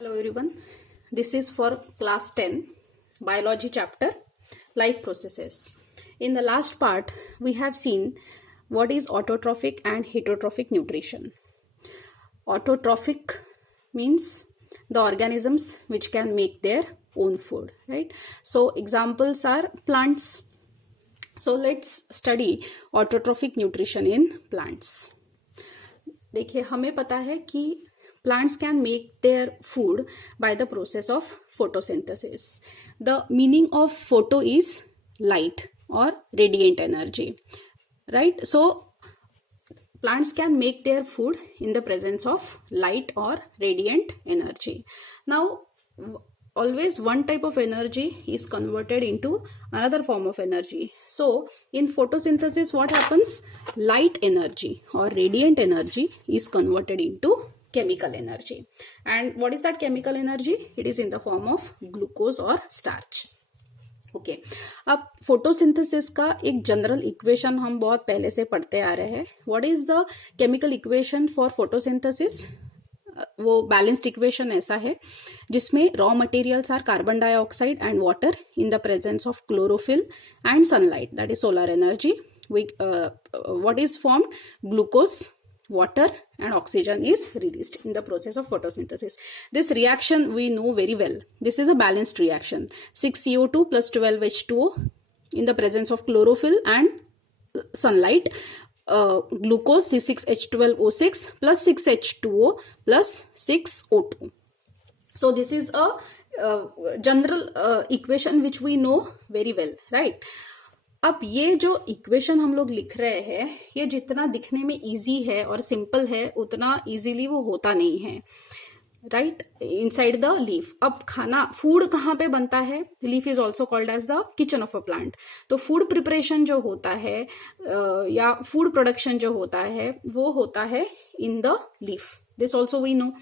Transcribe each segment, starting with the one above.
Hello everyone, this is for class 10 biology chapter life processes. In the last part we have seen what is autotrophic and heterotrophic nutrition. Autotrophic means the organisms which can make their own food, right? So examples are plants. So let's study autotrophic nutrition in plants. देखिए हमें पता है कि plants can make their food by the process of photosynthesis. The meaning of photo is light or radiant energy, right? So plants can make their food in the presence of light or radiant energy. Now always one type of energy is converted into another form of energy. So in photosynthesis what happens? Light energy or radiant energy is converted into chemical energy. And what is that chemical energy? It is in the form of glucose or starch. Okay अब photosynthesis का एक general equation हम बहुत पहले से पढ़ते आ रहे हैं. What is the chemical equation for photosynthesis? वो बैलेंस्ड इक्वेशन ऐसा है जिसमें raw materials are carbon dioxide and water in the presence of chlorophyll and sunlight, that is solar energy. What is formed? Glucose, water and oxygen is released in the process of photosynthesis. This reaction we know very well. This is a balanced reaction. 6 CO2 plus 12 H2O in the presence of chlorophyll and sunlight. Glucose C6H12O6 plus 6H2O plus 6O2. So this is a general equation which we know very well, right? अब ये जो equation हम लोग लिख रहे हैं ये जितना दिखने में इजी है और सिंपल है उतना इजीली वो होता नहीं है, राइट? Inside the leaf. अब खाना फूड कहाँ पे बनता है? Leaf is also called as the kitchen of a plant. तो फूड प्रिपरेशन जो होता है या फूड प्रोडक्शन जो होता है वो होता है in the leaf. This also we know,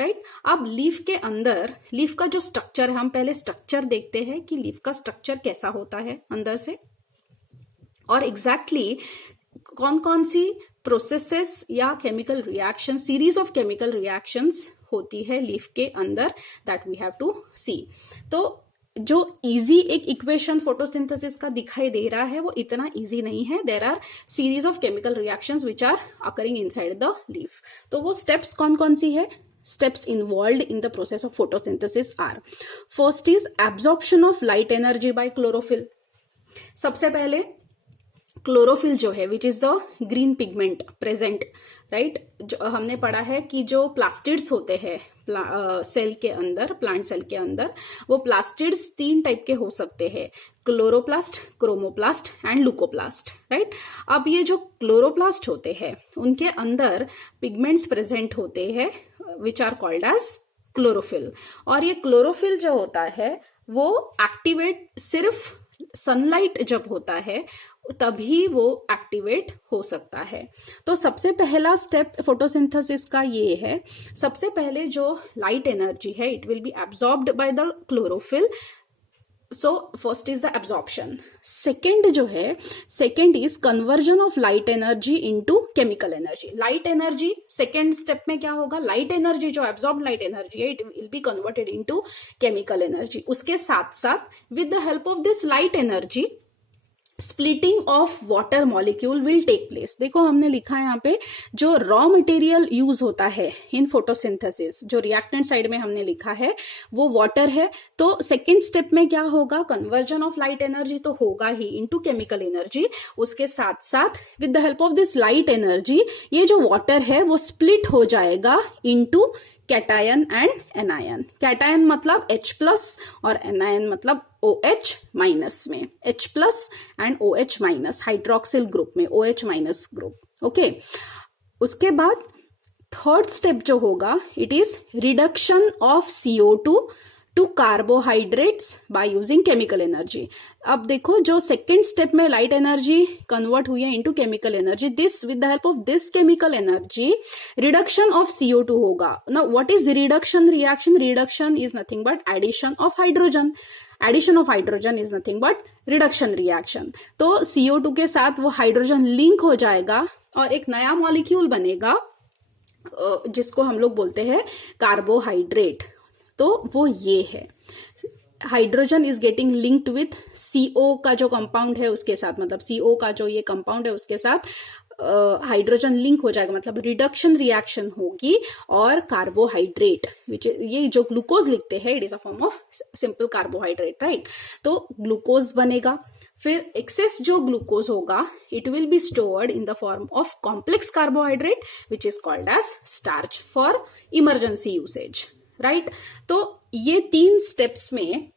right? अब लीफ के अंदर लीफ का जो स्ट्रक्चर है, हम पहले स्ट्रक्चर देखते हैं कि लीफ का स्ट्रक्चर कैसा होता है अंदर से, और एग्जैक्टली कौन कौन सी प्रोसेसेस या chemical reaction, series of chemical reactions होती है लीफ के अंदर, दैट वी हैव टू सी. तो जो इजी एक इक्वेशन फोटोसिंथेसिस का दिखाई दे रहा है वो इतना इजी नहीं है. There are series of chemical reactions which are occurring inside the leaf. तो वो स्टेप्स कौन कौन सी है? Steps involved in the process of photosynthesis are: first is absorption of light energy by chlorophyll. सबसे पहले क्लोरोफिल जो है which is the green pigment present, right? जो हमने पढ़ा है कि जो प्लास्टिड्स होते हैं सेल के अंदर, प्लांट सेल के अंदर, वो प्लास्टिड्स 3 टाइप के हो सकते हैं: क्लोरोप्लास्ट, क्रोमोप्लास्ट एंड लुकोप्लास्ट, राइट? अब ये जो क्लोरोप्लास्ट होते हैं उनके अंदर पिगमेंट्स प्रेजेंट होते हैं which are called as chlorophyll. और ये क्लोरोफिल जो होता है वो एक्टिवेट सिर्फ सनलाइट जब होता है तभी वो एक्टिवेट हो सकता है. तो सबसे पहला स्टेप फोटोसिंथेसिस का ये है, सबसे पहले जो लाइट एनर्जी है it will be absorbed by the chlorophyll. So first is the absorption. Second जो है, second is conversion of light energy into chemical energy. Light energy second step में क्या होगा? लाइट एनर्जी जो एब्जॉर्ब लाइट एनर्जी है it will be converted into chemical energy. उसके साथ साथ with the help of this light energy splitting of water molecule will take place. देखो हमने लिखा है यहाँ पे जो रॉ मटेरियल यूज होता है इन फोटोसिंथेसिस, जो रिएक्टेंट साइड में हमने लिखा है वो वाटर है. तो सेकेंड स्टेप में क्या होगा? कन्वर्जन ऑफ लाइट एनर्जी तो होगा ही इनटू केमिकल एनर्जी. उसके साथ साथ with the help of this light energy ये जो वाटर है वो स्प्लिट हो जाएगा into cation and anion. Cation मतलब H प्लस और एनायन मतलब OH माइनस में. H plus and OH minus hydroxyl group में OH माइनस ग्रुप. ओके, उसके बाद थर्ड स्टेप जो होगा it is reduction of CO2 to carbohydrates by using chemical energy. अब देखो जो सेकेंड स्टेप में लाइट एनर्जी कन्वर्ट हुई है into chemical energy, this with the help of this chemical energy reduction of CO2 होगा. Now what is reduction reaction? Reduction is nothing but addition of hydrogen. Addition of hydrogen is nothing but reduction reaction. तो CO2 के साथ वो hydrogen link हो जाएगा और एक नया मॉलिक्यूल बनेगा जिसको हम लोग बोलते हैं कार्बोहाइड्रेट. तो वो ये है, hydrogen is getting linked with CO का जो कंपाउंड है उसके साथ, मतलब CO का जो ये कंपाउंड है उसके साथ हाइड्रोजन लिंक हो जाएगा, मतलब रिडक्शन रिएक्शन होगी और कार्बोहाइड्रेट विच ये जो ग्लूकोज लिखते हैं it is a form of simple carbohydrate, right. तो ग्लूकोज बनेगा, फिर एक्सेस जो ग्लूकोज होगा it will be stored in the form of complex carbohydrate which is called as starch for emergency usage, right. तो ये 3 steps में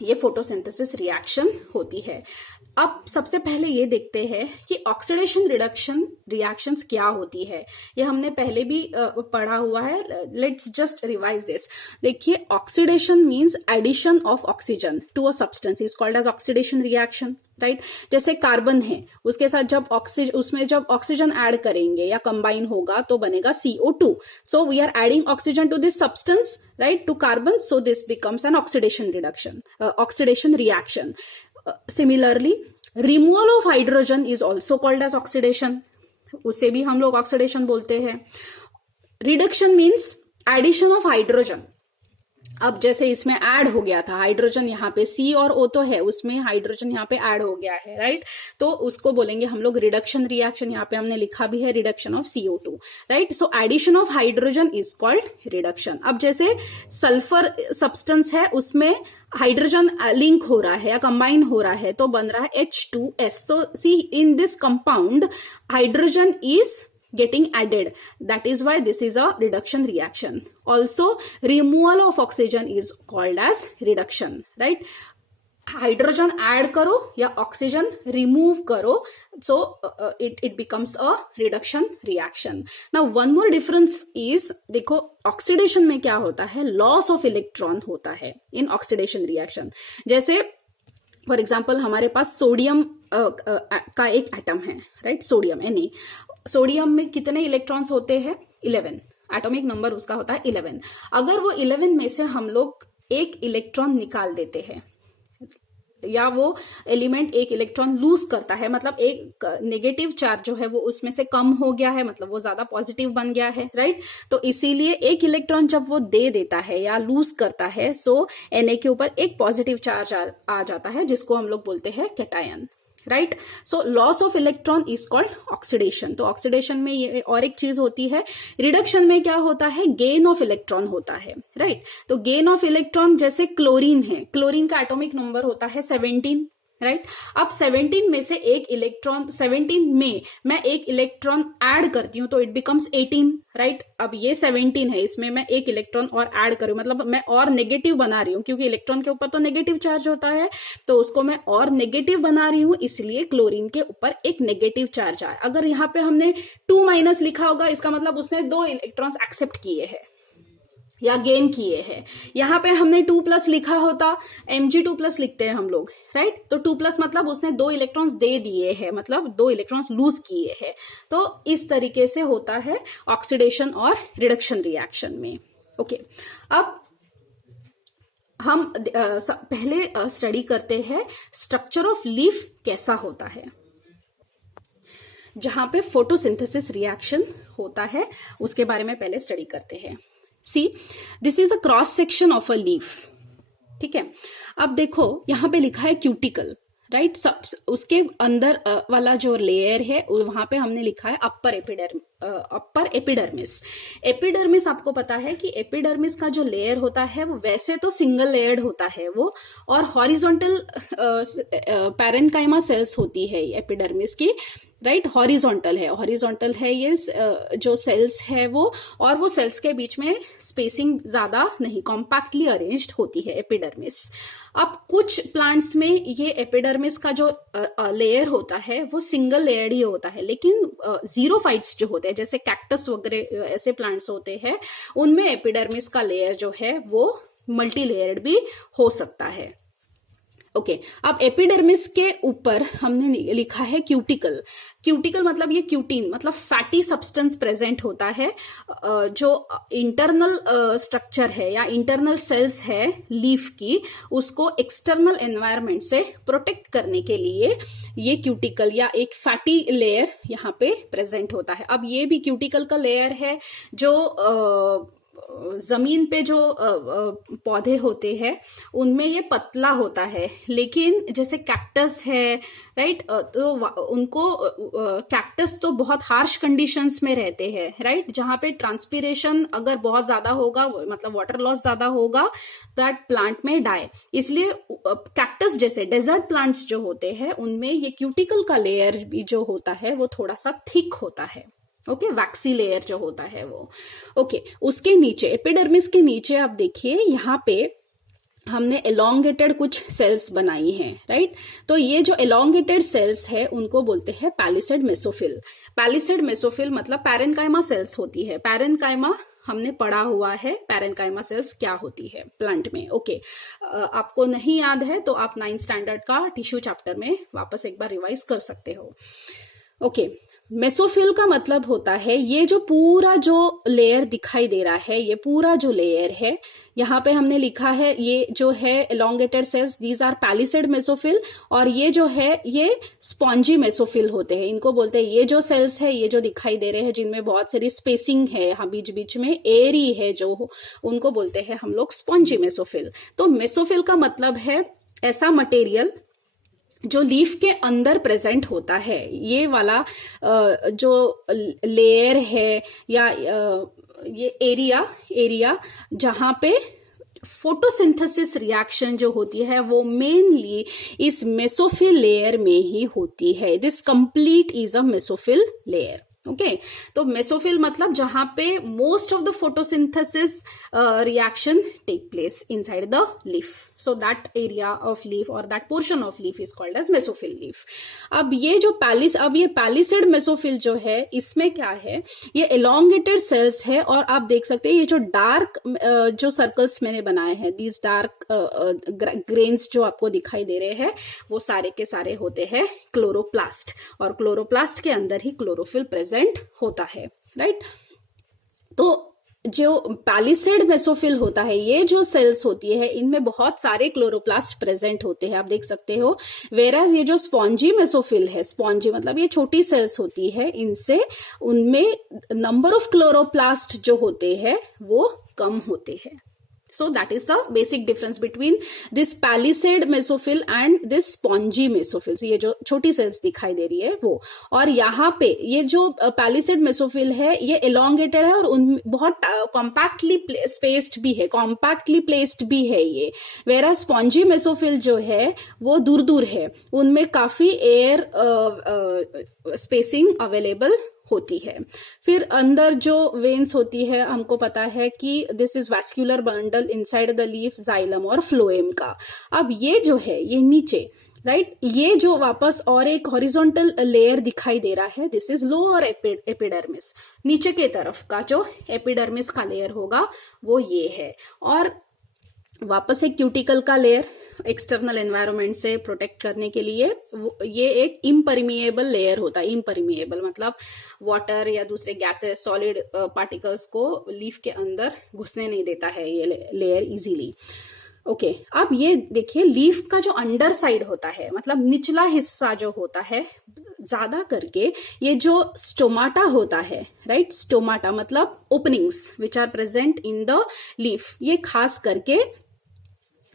ये photosynthesis reaction होती है। अब सबसे पहले ये देखते हैं कि ऑक्सीडेशन रिडक्शन रिएक्शंस क्या होती है, ये हमने पहले भी पढ़ा हुआ है। Let's just revise this. देखिए, oxidation means addition of oxygen to a substance is called as oxidation reaction, right. जैसे कार्बन है, उसके साथ जब उसमें जब ऑक्सीजन ऐड करेंगे या कंबाइन होगा तो बनेगा CO2। So we are adding oxygen to this substance, right, to carbon, so this becomes an oxidation reaction. Similarly, removal of hydrogen is also called as oxidation, उसे भी हम लोग ऑक्सीडेशन बोलते हैं। Reduction means addition of hydrogen. अब जैसे इसमें add हो गया था हाइड्रोजन, यहाँ पे C और O तो है, उसमें हाइड्रोजन यहाँ पे ऐड हो गया है, राइट। तो उसको बोलेंगे हम लोग रिडक्शन रिएक्शन, यहाँ पे हमने लिखा भी है reduction of CO2, right. So addition of hydrogen is called reduction. अब जैसे सल्फर सब्सटेंस है, उसमें हाइड्रोजन लिंक हो रहा है या कंबाइन हो रहा है तो बन रहा है H2S। So see in this compound hydrogen is getting added, that is why this is a reduction reaction. Also, removal of oxygen is called as reduction, right? Hydrogen add करो या ऑक्सीजन रिमूव करो, so it becomes a reduction reaction. Now one more difference is, देखो oxidation में क्या होता है, loss of electron होता है इन ऑक्सीडेशन रिएक्शन। जैसे फॉर एग्जाम्पल हमारे पास सोडियम का एक एटम है, राइट, सोडियम Na। सोडियम में कितने इलेक्ट्रॉन्स होते हैं, 11, एटॉमिक नंबर उसका होता है 11। अगर वो 11 में से हम लोग एक इलेक्ट्रॉन निकाल देते हैं या वो एलिमेंट एक इलेक्ट्रॉन लूज करता है, मतलब एक नेगेटिव चार्ज जो है वो उसमें से कम हो गया है, मतलब वो ज्यादा पॉजिटिव बन गया है, राइट। तो इसीलिए एक इलेक्ट्रॉन जब वो दे देता है या लूज करता है, सो Na के ऊपर एक पॉजिटिव चार्ज आ जाता है जिसको हम लोग बोलते हैं cation, right. So loss of electron is called oxidation. तो ऑक्सीडेशन में ये और एक चीज होती है, रिडक्शन में क्या होता है, गेन ऑफ इलेक्ट्रॉन होता है, राइट। तो गेन ऑफ इलेक्ट्रॉन, जैसे क्लोरीन है, क्लोरीन का एटॉमिक नंबर होता है 17, राइट। अब 17 में से एक इलेक्ट्रॉन, 17 में मैं एक इलेक्ट्रॉन ऐड करती हूं तो इट बिकम्स 18, राइट। अब ये 17 है, इसमें मैं एक इलेक्ट्रॉन और ऐड करूं, मतलब मैं और नेगेटिव बना रही हूं, क्योंकि इलेक्ट्रॉन के ऊपर तो नेगेटिव चार्ज होता है, तो उसको मैं और नेगेटिव बना रही हूं, इसलिए क्लोरीन के ऊपर एक नेगेटिव चार्ज आया। अगर यहाँ पे हमने 2- लिखा होगा, इसका मतलब उसने 2 इलेक्ट्रॉन्स एक्सेप्ट किए हैं या गेन किए हैं। यहाँ पे हमने 2+ लिखा होता, Mg2+ लिखते हैं हम लोग, राइट। तो 2+ मतलब उसने 2 इलेक्ट्रॉन्स दे दिए हैं, मतलब 2 इलेक्ट्रॉन्स लूज किए हैं। तो इस तरीके से होता है ऑक्सीडेशन और रिडक्शन रिएक्शन में, ओके। अब हम पहले स्टडी करते हैं स्ट्रक्चर ऑफ लीफ कैसा होता है, जहां पे फोटोसिंथेसिस रिएक्शन होता है, उसके बारे में पहले स्टडी करते हैं। See, this is a cross section of a leaf, ठीक है। अब देखो यहाँ पे लिखा है क्यूटिकल, राइट। उसके अंदर वाला जो लेयर है वहां पे हमने लिखा है अपर एपिडर्मिस। एपिडर्मिस आपको पता है कि एपिडर्मिस का जो लेयर होता है वो वैसे तो सिंगल लेयर्ड होता है वो, और हॉरिजॉन्टल पैरेन्काइमा सेल्स होती है एपिडर्मिस की, राइट। हॉरिजॉन्टल है ये जो सेल्स है वो, और वो सेल्स के बीच में स्पेसिंग ज्यादा नहीं, कॉम्पैक्टली अरेंज्ड होती है एपिडर्मिस। अब कुछ प्लांट्स में ये एपिडर्मिस का जो लेयर होता है वो सिंगल लेयर्ड ही होता है, लेकिन जीरोफाइट्स जो होते हैं, जैसे कैक्टस वगैरह ऐसे प्लांट्स होते हैं, उनमें एपिडर्मिस का लेयर जो है वो मल्टी लेयर्ड भी हो सकता है, ओके। अब एपिडर्मिस के ऊपर हमने लिखा है क्यूटिकल। क्यूटिकल मतलब ये क्यूटीन, मतलब फैटी सब्सटेंस प्रेजेंट होता है। जो इंटरनल स्ट्रक्चर है या इंटरनल सेल्स है लीफ की, उसको एक्सटर्नल एनवायरनमेंट से प्रोटेक्ट करने के लिए ये क्यूटिकल या एक फैटी लेयर यहाँ पे प्रेजेंट होता है। अब ये भी क्यूटिकल का लेयर है जो जमीन पे जो पौधे होते हैं उनमें ये पतला होता है, लेकिन जैसे कैक्टस है, राइट, तो उनको कैक्टस तो बहुत हार्श कंडीशंस में रहते हैं, राइट, जहां पे ट्रांसपीरेशन अगर बहुत ज्यादा होगा, मतलब वाटर लॉस ज्यादा होगा, दैट प्लांट में डाई। इसलिए कैक्टस जैसे डेजर्ट प्लांट्स जो होते हैं उनमें ये क्यूटिकल का लेयर भी जो होता है वो थोड़ा सा थिक होता है। ओके, वैक्सी लेयर जो होता है वो। ओके, उसके नीचे एपिडर्मिस के नीचे आप देखिए यहाँ पे हमने एलोंगेटेड कुछ सेल्स बनाई हैं, राइट। तो ये जो एलोंगेटेड सेल्स है उनको बोलते हैं पैलिसेड मेसोफिल। पैलिसेड मेसोफिल मतलब पैरेन्काइमा सेल्स होती है। पैरेन्काइमा हमने पढ़ा हुआ है, पैरेन्काइमा सेल्स क्या होती है प्लांट में। ओके, आपको नहीं याद है तो आप 9th स्टैंडर्ड का टिश्यू चैप्टर में वापस एक बार रिवाइज कर सकते हो। ओके, मेसोफिल का मतलब होता है ये जो पूरा जो लेयर दिखाई दे रहा है, ये पूरा जो लेयर है, यहाँ पे हमने लिखा है ये जो है elongated cells, these are palisade mesophyll, और ये जो है ये स्पॉन्जी मेसोफिल होते हैं। इनको बोलते हैं, ये जो सेल्स है ये जो दिखाई दे रहे हैं जिनमें बहुत सारी स्पेसिंग है, यहाँ बीच बीच में एरी है जो, उनको बोलते हैं हम लोग स्पॉन्जी मेसोफिल। तो मेसोफिल का मतलब है ऐसा मटेरियल जो लीफ के अंदर प्रेजेंट होता है। ये वाला जो लेयर है या ये एरिया जहां पे फोटोसिंथेसिस रिएक्शन जो होती है वो मेनली इस मेसोफिल लेयर में ही होती है। This complete is a mesophyll layer. Okay, तो मेसोफिल मतलब जहां पे most of the photosynthesis reaction take place inside the leaf, so that area of leaf और that portion of leaf is called as mesophyll leaf. अब ये जो ये palisade mesophyll जो है, इसमें क्या है, ये एलोंगेटेड सेल्स है, और आप देख सकते हैं ये जो डार्क जो सर्कल्स मैंने बनाए हैं, दीज डार्क ग्रेन्स जो आपको दिखाई दे रहे हैं, वो सारे के सारे होते हैं क्लोरोप्लास्ट, और क्लोरोप्लास्ट के अंदर ही क्लोरोफिल प्रेजेंट होता है, राइट। तो जो पैलिसेड मेसोफिल होता है, ये जो सेल्स होती है इनमें बहुत सारे क्लोरोप्लास्ट प्रेजेंट होते हैं, आप देख सकते हो। वेराज ये जो स्पॉन्जी मेसोफिल है, स्पॉन्जी मतलब ये छोटी सेल्स होती है, इनसे उनमें नंबर ऑफ क्लोरोप्लास्ट जो होते हैं वो कम होते हैं। So that is the basic difference between this palisade mesophil and this spongy mesophil. ये जो छोटी सेल्स दिखाई दे रही है वो, और यहाँ पे ये जो palisade mesophil है ये elongated है और उन बहुत compactly spaced भी है, compactly placed भी है ये। whereas spongy mesophil जो है वो दूर दूर है, उनमें काफी एयर स्पेसिंग अवेलेबल होती है। फिर अंदर जो वेन्स होती है, हमको पता है कि this is vascular bundle inside the leaf, xylem और फ्लोएम का। अब ये जो है ये नीचे, राइट, ये जो वापस और एक हॉरिजॉन्टल लेयर दिखाई दे रहा है, दिस इज लोअर एपिडर्मिस। नीचे के तरफ का जो एपिडर्मिस का लेयर होगा वो ये है, और वापस एक क्यूटिकल का लेयर एक्सटर्नल एनवायरनमेंट से प्रोटेक्ट करने के लिए, ये एक इम्परमिएबल लेयर होता है। इम्परमिएबल मतलब वाटर या दूसरे गैसेस, सॉलिड पार्टिकल्स को लीफ के अंदर घुसने नहीं देता है ये लेयर इजीली। ओके, अब ये देखिए लीफ का जो अंडर साइड होता है, मतलब निचला हिस्सा जो होता है, ज्यादा करके ये जो स्टोमाटा होता है, राइट, स्टोमाटा मतलब openings which are present in the leaf, ये खास करके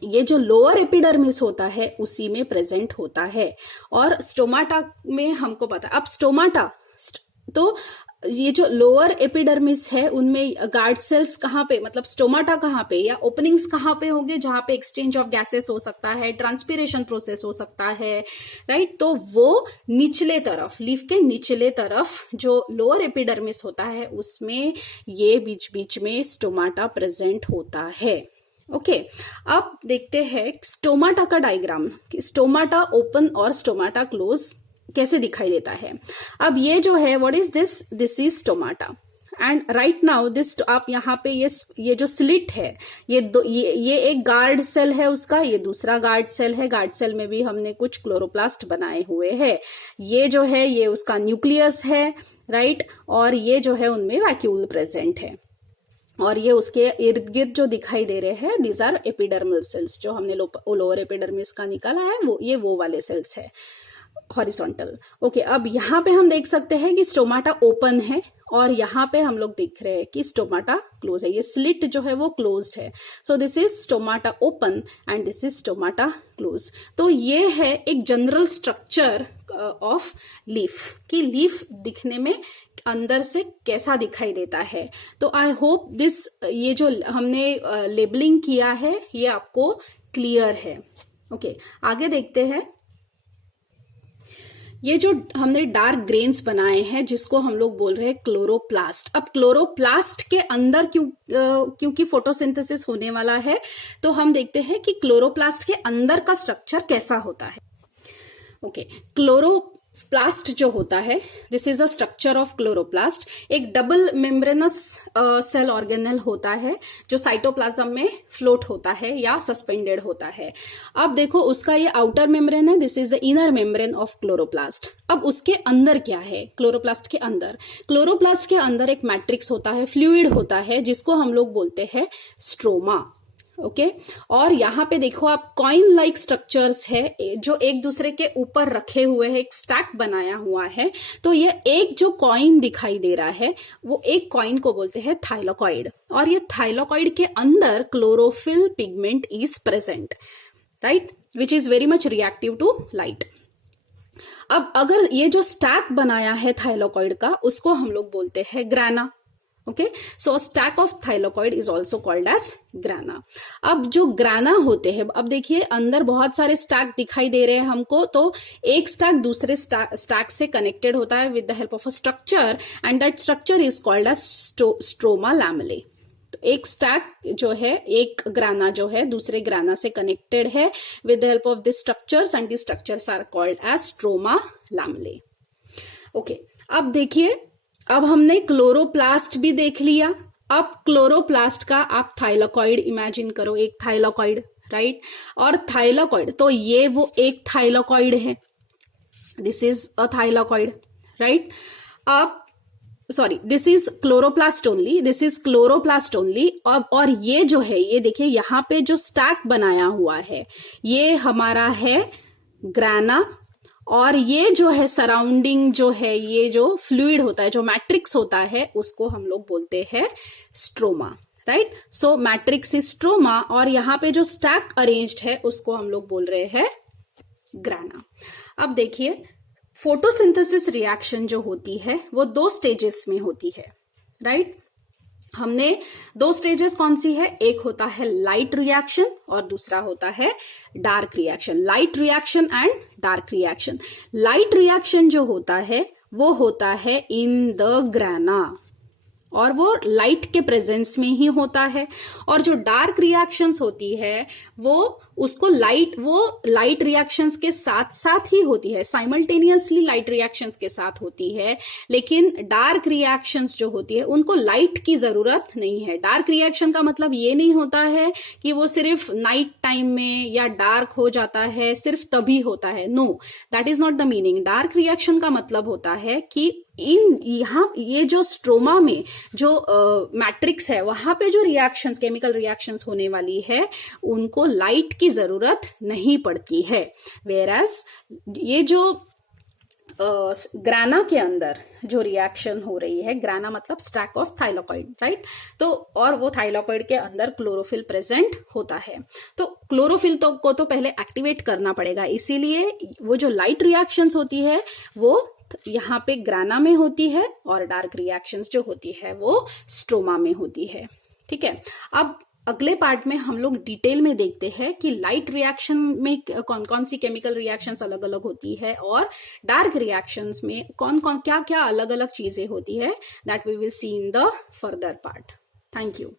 ये जो लोअर एपिडर्मिस होता है उसी में प्रेजेंट होता है। और स्टोमाटा में हमको पता है, अब स्टोमाटा तो ये जो लोअर एपिडर्मिस है उनमें गार्ड सेल्स कहाँ पे, मतलब स्टोमाटा कहाँ पे या ओपनिंग्स कहाँ पे होंगे, जहां पे एक्सचेंज ऑफ गैसेस हो सकता है, ट्रांसपीरेशन प्रोसेस हो सकता है, राइट। तो वो निचले तरफ, लीफ के निचले तरफ जो लोअर एपिडर्मिस होता है उसमें ये बीच बीच में स्टोमाटा प्रेजेंट होता है। ओके, अब देखते हैं स्टोमाटा का डायग्राम, स्टोमाटा ओपन और स्टोमाटा क्लोज कैसे दिखाई देता है। अब ये जो है what is this, this is stomata, and right now this, आप यहाँ पे ये जो स्लिट है, ये एक गार्ड सेल है उसका, ये दूसरा गार्ड सेल है। गार्ड सेल में भी हमने कुछ क्लोरोप्लास्ट बनाए हुए हैं। ये जो है ये उसका न्यूक्लियस है, राइट, और ये जो है उनमें वैक्यूल प्रेजेंट है, और ये उसके इर्द गिर्द जो दिखाई दे रहे हैं दीज आर एपिडर्मल सेल्स, जो हमने लोअर एपिडर्मिस का निकाला है वो, ये वो वाले सेल्स है। हॉरिजॉन्टल। ओके, अब यहाँ पे हम देख सकते हैं कि स्टोमाटा ओपन है और यहाँ पे हम लोग देख रहे हैं कि स्टोमाटा क्लोज है। ये स्लिट जो है वो क्लोज्ड है। So this is stomata open and this is stomata close. तो ये है एक जनरल स्ट्रक्चर ऑफ लीफ कि लीफ दिखने में अंदर से कैसा दिखाई देता है। तो आई होप दिस, ये जो हमने लेबलिंग किया है ये आपको क्लियर है। ओके, आगे देखते हैं। ये जो हमने डार्क ग्रेन्स बनाए हैं जिसको हम लोग बोल रहे हैं क्लोरोप्लास्ट। अब क्लोरोप्लास्ट के अंदर क्योंकि फोटोसिंथेसिस होने वाला है तो हम देखते हैं कि क्लोरोप्लास्ट के अंदर का स्ट्रक्चर कैसा होता है। ओके, क्लोरोप्लास्ट जो होता है, this is a structure of chloroplast. एक डबल मेम्ब्रेनस सेल ऑर्गेनेल होता है जो साइटोप्लाज्म में फ्लोट होता है या सस्पेंडेड होता है। अब देखो उसका ये आउटर मेम्ब्रेन है, this is the inner membrane of chloroplast. अब उसके अंदर क्या है? क्लोरोप्लास्ट के अंदर एक मैट्रिक्स होता है, फ्लूइड होता है जिसको हम लोग बोलते हैं स्ट्रोमा। ओके, और यहाँ पे देखो आप कॉइन लाइक स्ट्रक्चर्स है जो एक दूसरे के ऊपर रखे हुए हैं, एक स्टैक बनाया हुआ है। तो ये एक जो कॉइन दिखाई दे रहा है वो एक कॉइन को बोलते हैं थाइलोकॉइड, और ये थाइलोकॉइड के अंदर chlorophyll pigment is present, right, which is very much reactive to light. अब अगर ये जो स्टैक बनाया है थाइलोकॉइड का उसको हम लोग बोलते हैं grana. Okay, so stack of thylakoid is also called as grana. अब जो ग्राना होते हैं, अब देखिए अंदर बहुत सारे स्टैक दिखाई दे रहे हैं हमको। तो एक स्टैक दूसरे स्टैक से कनेक्टेड होता है with the help of a structure and that structure is called as stroma lamellae. तो एक स्टैक जो है, एक ग्राना जो है दूसरे ग्राना से कनेक्टेड है with the help of this structures and this structures are called as stroma lamellae. Okay, अब देखिए, अब हमने क्लोरोप्लास्ट भी देख लिया। अब क्लोरोप्लास्ट का आप थाइलोकॉइड इमेजिन करो, एक थाइलोकॉइड, राइट, और थाइलोकॉइड, तो ये वो एक थाइलोकॉइड है, this is a thylakoid, right. अब sorry, this is chloroplast only, और ये जो है, ये देखिए यहाँ पे जो स्टैक बनाया हुआ है ये हमारा है ग्राना, और ये जो है सराउंडिंग जो है, ये जो फ्लूइड होता है, जो मैट्रिक्स होता है, उसको हम लोग बोलते हैं stroma, right. So matrix is stroma, और यहाँ पे जो स्टैक अरेंज्ड है उसको हम लोग बोल रहे हैं ग्राना। अब देखिए, फोटोसिंथेसिस रिएक्शन जो होती है वो 2 स्टेजेस में होती है, राइट। हमने 2 स्टेजेस कौन सी है? एक होता है लाइट रिएक्शन और दूसरा होता है dark reaction. Light reaction and dark reaction. Light reaction जो होता है वो होता है इन द ग्राना, और वो लाइट के प्रेजेंस में ही होता है। और जो डार्क रिएक्शंस होती है वो लाइट रिएक्शंस के साथ साथ ही होती है, साइमल्टेनियसली लाइट रिएक्शंस के साथ होती है। लेकिन डार्क रिएक्शंस जो होती है उनको लाइट की जरूरत नहीं है। डार्क रिएक्शन का मतलब ये नहीं होता है कि वो सिर्फ नाइट टाइम में या डार्क हो जाता है, सिर्फ तभी होता है। No, that is not the meaning. Dark reaction का मतलब होता है कि ये जो स्ट्रोमा में जो मैट्रिक्स है वहां पे जो रिएक्शंस, केमिकल रिएक्शंस होने वाली है, उनको लाइट की जरूरत नहीं पड़ती है। वेयरएज ये जो ग्राना के अंदर जो रिएक्शन हो रही है, ग्राना मतलब स्टैक ऑफ थाइलोकॉइड, राइट, तो और वो थाइलोकॉइड के अंदर क्लोरोफिल प्रेजेंट होता है। तो क्लोरोफिल को तो पहले एक्टिवेट करना पड़ेगा, इसीलिए वो जो लाइट रिएक्शंस होती है वो यहाँ पे ग्राना में होती है, और डार्क रिएक्शंस जो होती है वो स्ट्रोमा में होती है। ठीक है, अब अगले पार्ट में हम लोग डिटेल में देखते हैं कि लाइट रिएक्शन में कौन कौन सी केमिकल रिएक्शंस अलग अलग होती है, और डार्क रिएक्शंस में कौन कौन क्या क्या अलग अलग चीजें होती है। That we will see in the further part. Thank you.